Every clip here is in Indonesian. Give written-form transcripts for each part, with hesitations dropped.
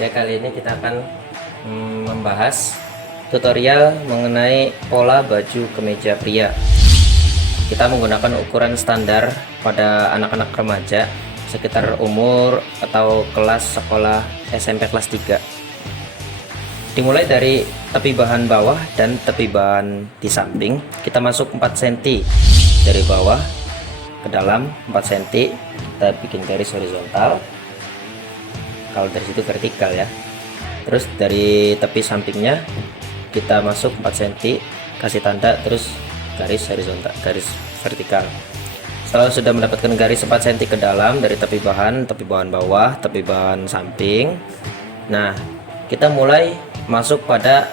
Ya, kali ini kita akan membahas tutorial mengenai pola baju kemeja pria. Kita menggunakan ukuran standar pada anak-anak remaja sekitar umur atau kelas sekolah SMP kelas 3. Dimulai dari tepi bahan bawah dan tepi bahan di samping. Kita masuk 4 cm dari bawah ke dalam 4 cm. Kita bikin garis horizontal. Kalau dari situ vertikal ya. Terus dari tepi sampingnya kita masuk 4 cm, kasih tanda, terus garis horizontal, garis vertikal. Setelah sudah mendapatkan garis 4 cm ke dalam dari tepi bahan bawah, tepi bahan samping. Nah, kita mulai masuk pada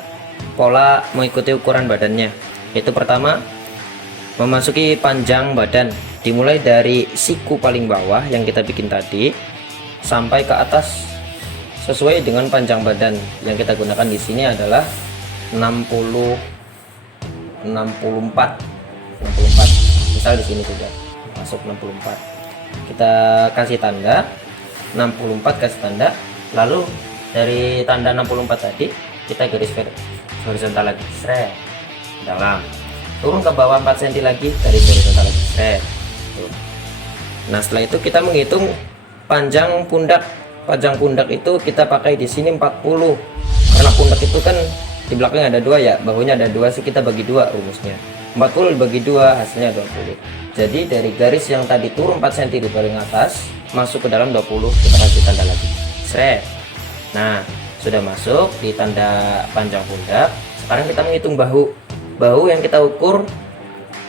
pola mengikuti ukuran badannya. Yaitu pertama, memasuki panjang badan, dimulai dari siku paling bawah yang kita bikin tadi sampai ke atas sesuai dengan panjang badan. Yang kita gunakan di sini adalah 64. Misal di sini sudah masuk 64. Kita kasih tanda 64, kasih tanda. Lalu dari tanda 64 tadi kita garis horizontal lagi, seret dalam, turun ke bawah 4 cm lagi, garis horizontal lagi, seret. Nah, setelah itu kita menghitung panjang pundak. Panjang pundak itu kita pakai di sini 40, karena pundak itu kan di belakang ada 2 ya, bahunya ada 2 sih, kita bagi 2 rumusnya. 40 dibagi 2 hasilnya 20. Jadi dari garis yang tadi turun 4 cm di paling atas masuk ke dalam 20, kita kasih tanda lagi, seret. Nah, sudah masuk di tanda panjang pundak. Sekarang kita menghitung bahu. Bahu yang kita ukur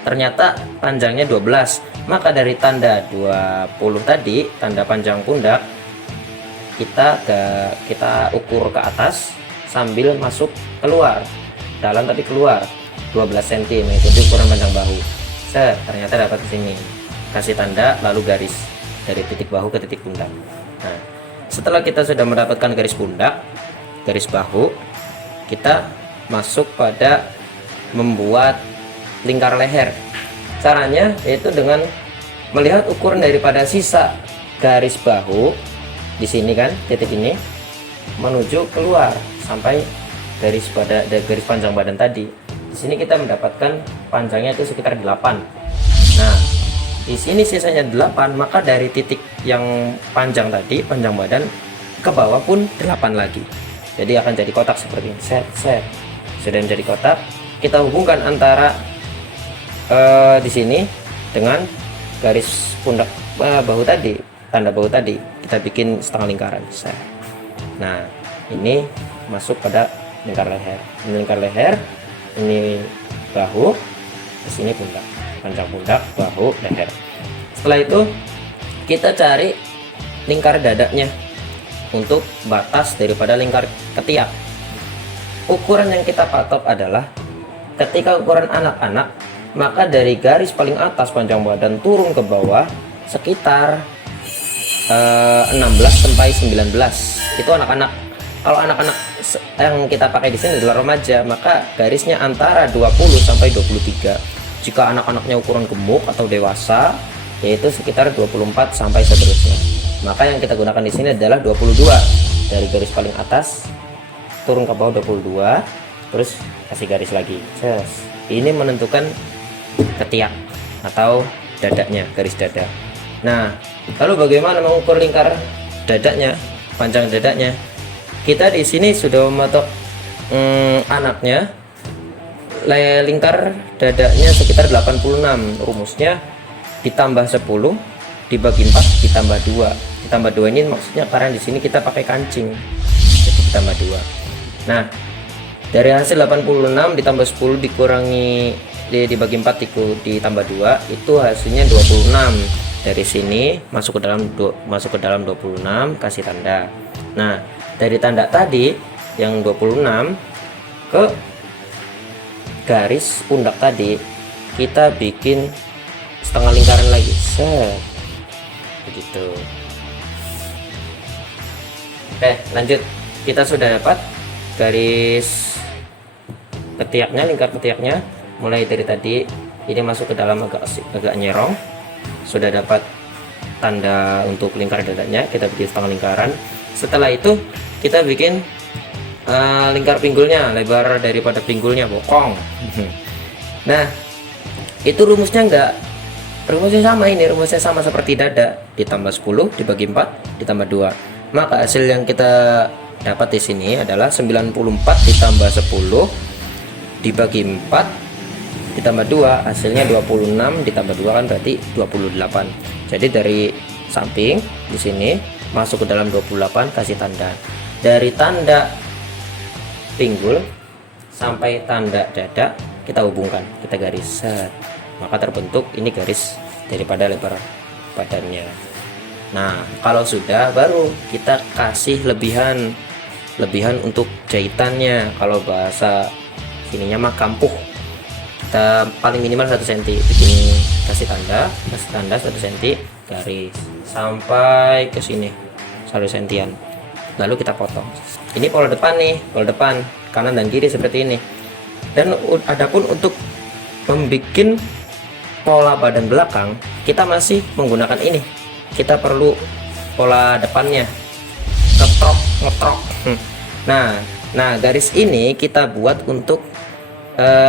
ternyata panjangnya 12. Maka dari tanda 20 tadi, tanda panjang pundak, kita ukur ke atas sambil masuk keluar, dalam tapi keluar 12 cm, mengikuti ukuran panjang bahu. Ternyata dapat di sini. Kasih tanda lalu garis dari titik bahu ke titik pundak. Nah, setelah kita sudah mendapatkan garis pundak, garis bahu, kita masuk pada membuat lingkar leher. Caranya yaitu dengan melihat ukuran daripada sisa garis bahu di sini kan, titik ini menuju keluar sampai garis panjang badan tadi. Di sini kita mendapatkan panjangnya itu sekitar 8. Nah, di sini sisanya 8, maka dari titik yang panjang tadi, panjang badan, ke bawah pun 8 lagi. Jadi akan jadi kotak seperti ini. Set. Sudah menjadi kotak. Kita hubungkan antara di sini dengan garis pundak bahu tadi, tanda bahu tadi. Kita bikin setengah lingkaran. Set. Nah, ini masuk pada lingkar leher. Ini lingkar leher, ini bahu, di sini pundak. Panjang pundak, bahu, leher. Setelah itu kita cari lingkar dadanya untuk batas daripada lingkar ketiak. Ukuran yang kita patok adalah ketika ukuran anak-anak, maka dari garis paling atas panjang badan turun ke bawah sekitar 16 sampai 19. Itu anak-anak. Kalau anak-anak yang kita pakai di sini adalah remaja, maka garisnya antara 20 sampai 23. Jika anak-anaknya ukuran gemuk atau dewasa, yaitu sekitar 24 sampai seterusnya. Maka yang kita gunakan di sini adalah 22. Dari garis paling atas turun ke bawah 22, terus kasih garis lagi. Ini menentukan ketiak atau dadanya, garis dada. Nah, lalu bagaimana mengukur lingkar dadanya, panjang dadanya? Kita di sini sudah mematok anaknya, lingkar dadanya sekitar 86. Rumusnya ditambah 10 dibagi 4 ditambah 2. Ditambah 2 ini maksudnya karena di sini kita pakai kancing, jadi ditambah 2. Nah, dari hasil 86 ditambah 10 dikurangi dibagi 4 ditambah 2, itu hasilnya 26. Dari sini masuk ke dalam 26, kasih tanda. Nah, dari tanda tadi yang 26 ke garis pundak tadi, kita bikin setengah lingkaran lagi. Begitu. Oke, lanjut. Kita sudah dapat garis ketiaknya, lingkar ketiaknya, mulai dari tadi ini masuk ke dalam agak nyerong. Sudah dapat tanda untuk lingkar dadanya, kita bikin setengah lingkaran. Setelah itu kita bikin lingkar pinggulnya, lebar daripada pinggulnya bokong. Nah, itu rumusnya rumusnya sama seperti dada, ditambah 10 dibagi 4 ditambah 2. Maka hasil yang kita dapat di sini adalah 94 ditambah 10 dibagi 4 ditambah 2, hasilnya 26 ditambah 2 kan berarti 28. Jadi dari samping di sini masuk ke dalam 28, kasih tanda. Dari tanda pinggul sampai tanda dada kita hubungkan, kita garis set, maka terbentuk ini garis daripada lebar badannya. Nah, kalau sudah baru kita kasih lebihan untuk jahitannya. Kalau bahasa sininya mah kampuh, kita paling minimal 1 cm bikin, kasih tanda 1 cm, garis sampai ke sini 1 cm, lalu kita potong. Ini pola depan nih, pola depan kanan dan kiri seperti ini. Dan adapun untuk membuat pola badan belakang, kita masih menggunakan ini. Kita perlu pola depannya, ngetrok. Nah, garis ini kita buat untuk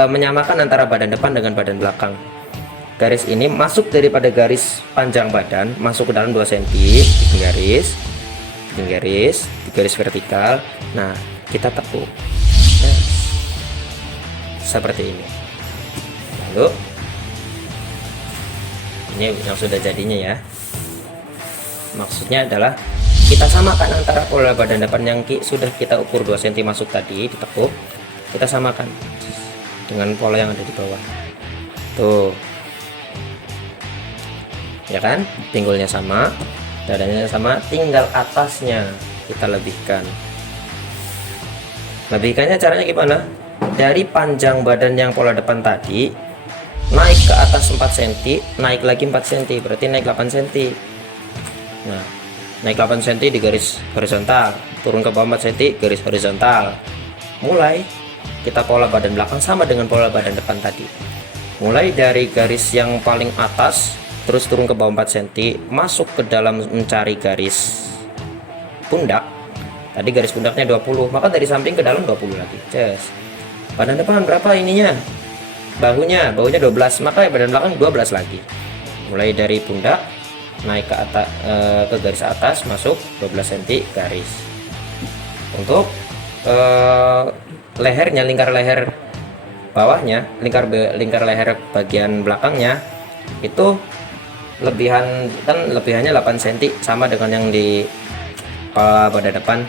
menyamakan antara badan depan dengan badan belakang. Garis ini masuk daripada garis panjang badan, masuk ke dalam 2 cm, bikin garis di garis vertikal. Nah, kita tekuk seperti ini. Lalu ini yang sudah jadinya ya. Maksudnya adalah kita samakan antara pola badan depan yang sudah kita ukur 2 cm masuk tadi, ditekuk, kita samakan dengan pola yang ada di bawah. Tuh. Ya kan? Pinggulnya sama, dadanya sama, tinggal atasnya kita lebihkan. Lebihkannya caranya gimana? Dari panjang badan yang pola depan tadi naik ke atas 4 cm, naik lagi 4 cm, berarti naik 8 cm. Nah, naik 8 cm di garis horizontal, turun ke bawah 4 cm, garis horizontal. Mulai kita pola badan belakang sama dengan pola badan depan tadi. Mulai dari garis yang paling atas, terus turun ke bawah 4 cm, masuk ke dalam mencari garis pundak. Tadi garis pundaknya 20, maka dari samping ke dalam 20 lagi. Badan depan berapa ininya? Bahunya 12, maka badan belakang 12 lagi. Mulai dari pundak naik ke atas, ke garis atas, masuk 12 cm garis. Untuk lehernya, lingkar leher bawahnya, lingkar leher bagian belakangnya itu lebihannya 8 cm, sama dengan yang di pola badan depan.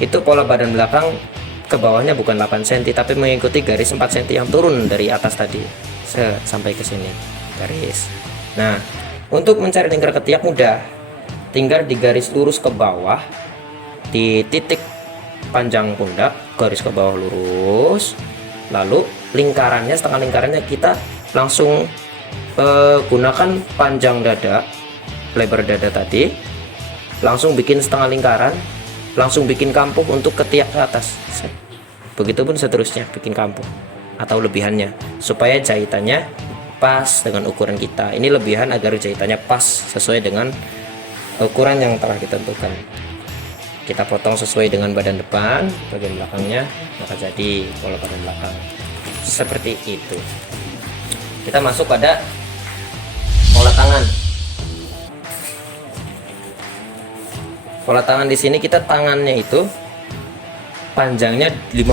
Itu pola badan belakang ke bawahnya bukan 8 cm, tapi mengikuti garis 4 cm yang turun dari atas tadi sampai ke sini garis. Nah, untuk mencari lingkar ketiak mudah, tinggal di garis lurus ke bawah di titik panjang pundak, garis ke bawah lurus, lalu lingkarannya, setengah lingkarannya kita langsung gunakan panjang dada, lebar dada tadi, langsung bikin setengah lingkaran, langsung bikin kampuh untuk ketiak ke atas. Begitupun seterusnya, bikin kampuh atau lebihannya supaya jahitannya pas dengan ukuran kita. Ini lebihan agar jahitannya pas sesuai dengan ukuran yang telah kita tentukan. Kita potong sesuai dengan badan depan, bagian belakangnya, maka jadi pola badan belakang seperti itu. Kita masuk pada pola tangan. Pola tangan di sini kita tangannya itu panjangnya 55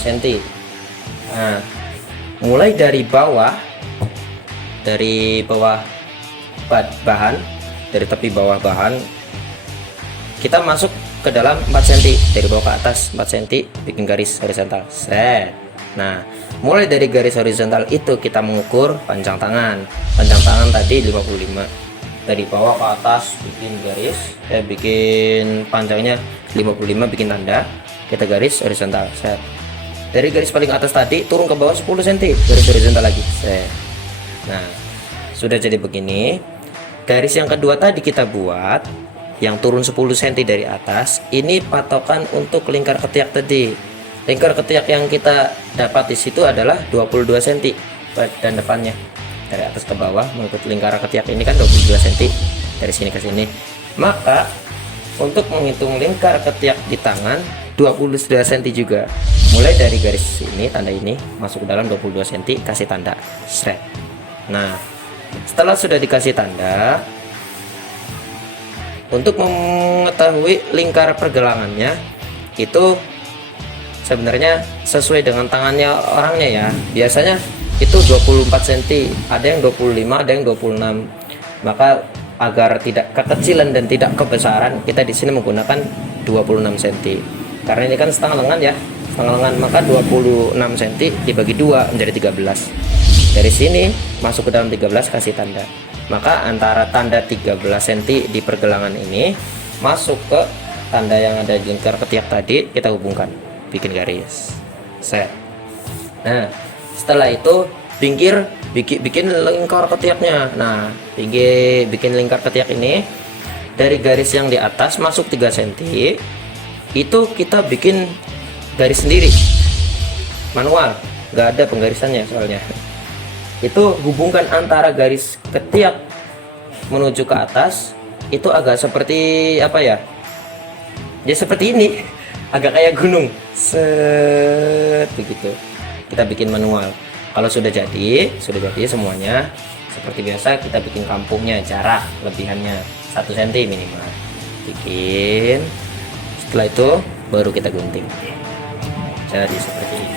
cm. Nah, mulai dari bawah bahan, dari tepi bawah bahan, kita masuk ke dalam 4 cm, dari bawah ke atas 4 cm, bikin garis horizontal. Set. Nah, mulai dari garis horizontal itu kita mengukur panjang tangan. Panjang tangan tadi 55. Dari bawah ke atas bikin garis, bikin panjangnya 55, bikin tanda, kita garis horizontal. Set. Dari garis paling atas tadi turun ke bawah 10 cm, garis horizontal lagi. Set. Nah, sudah jadi begini. Garis yang kedua tadi kita buat, yang turun 10 cm dari atas, ini patokan untuk lingkar ketiak tadi. Lingkar ketiak yang kita dapat di situ adalah 22 cm badan depannya. Dari atas ke bawah mengikut lingkar ketiak ini kan 22 cm dari sini ke sini. Maka Untuk menghitung lingkar ketiak di tangan 22 cm juga. Mulai dari garis ini, tanda ini masuk ke dalam 22 cm, kasih tanda shred. Nah, setelah sudah dikasih tanda, untuk mengetahui lingkar pergelangannya itu sebenarnya sesuai dengan tangannya orangnya ya. Biasanya itu 24 cm, ada yang 25, ada yang 26. Maka agar tidak kekecilan dan tidak kebesaran, kita di sini menggunakan 26 cm. Karena ini kan setengah lengan ya, setengah lengan, maka 26 cm dibagi 2 menjadi 13. Dari sini masuk ke dalam 13, kasih tanda. Maka antara tanda 13 cm di pergelangan ini masuk ke tanda yang ada di lingkar ketiak tadi, kita hubungkan, bikin garis set. Nah, setelah itu bikin lingkar ketiaknya. Nah, bikin lingkar ketiak ini dari garis yang di atas masuk 3 cm, itu kita bikin garis sendiri manual, nggak ada penggarisannya soalnya. Itu hubungkan antara garis ketiak menuju ke atas, itu agak seperti apa ya, ya seperti ini, agak kayak gunung set begitu. Kita bikin manual. Kalau sudah jadi semuanya seperti biasa, kita bikin kampungnya, jarak lebihannya 1 cm minimal. Bikin, setelah itu baru kita gunting. Jadi seperti ini.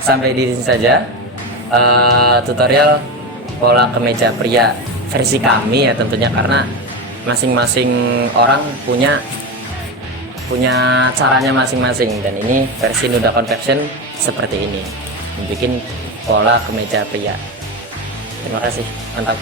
Sampai di sini saja tutorial pola kemeja pria versi kami ya tentunya, karena masing-masing orang punya caranya masing-masing, dan ini versi Nuda Confection seperti ini, bikin pola kemeja pria. Terima kasih, mantap.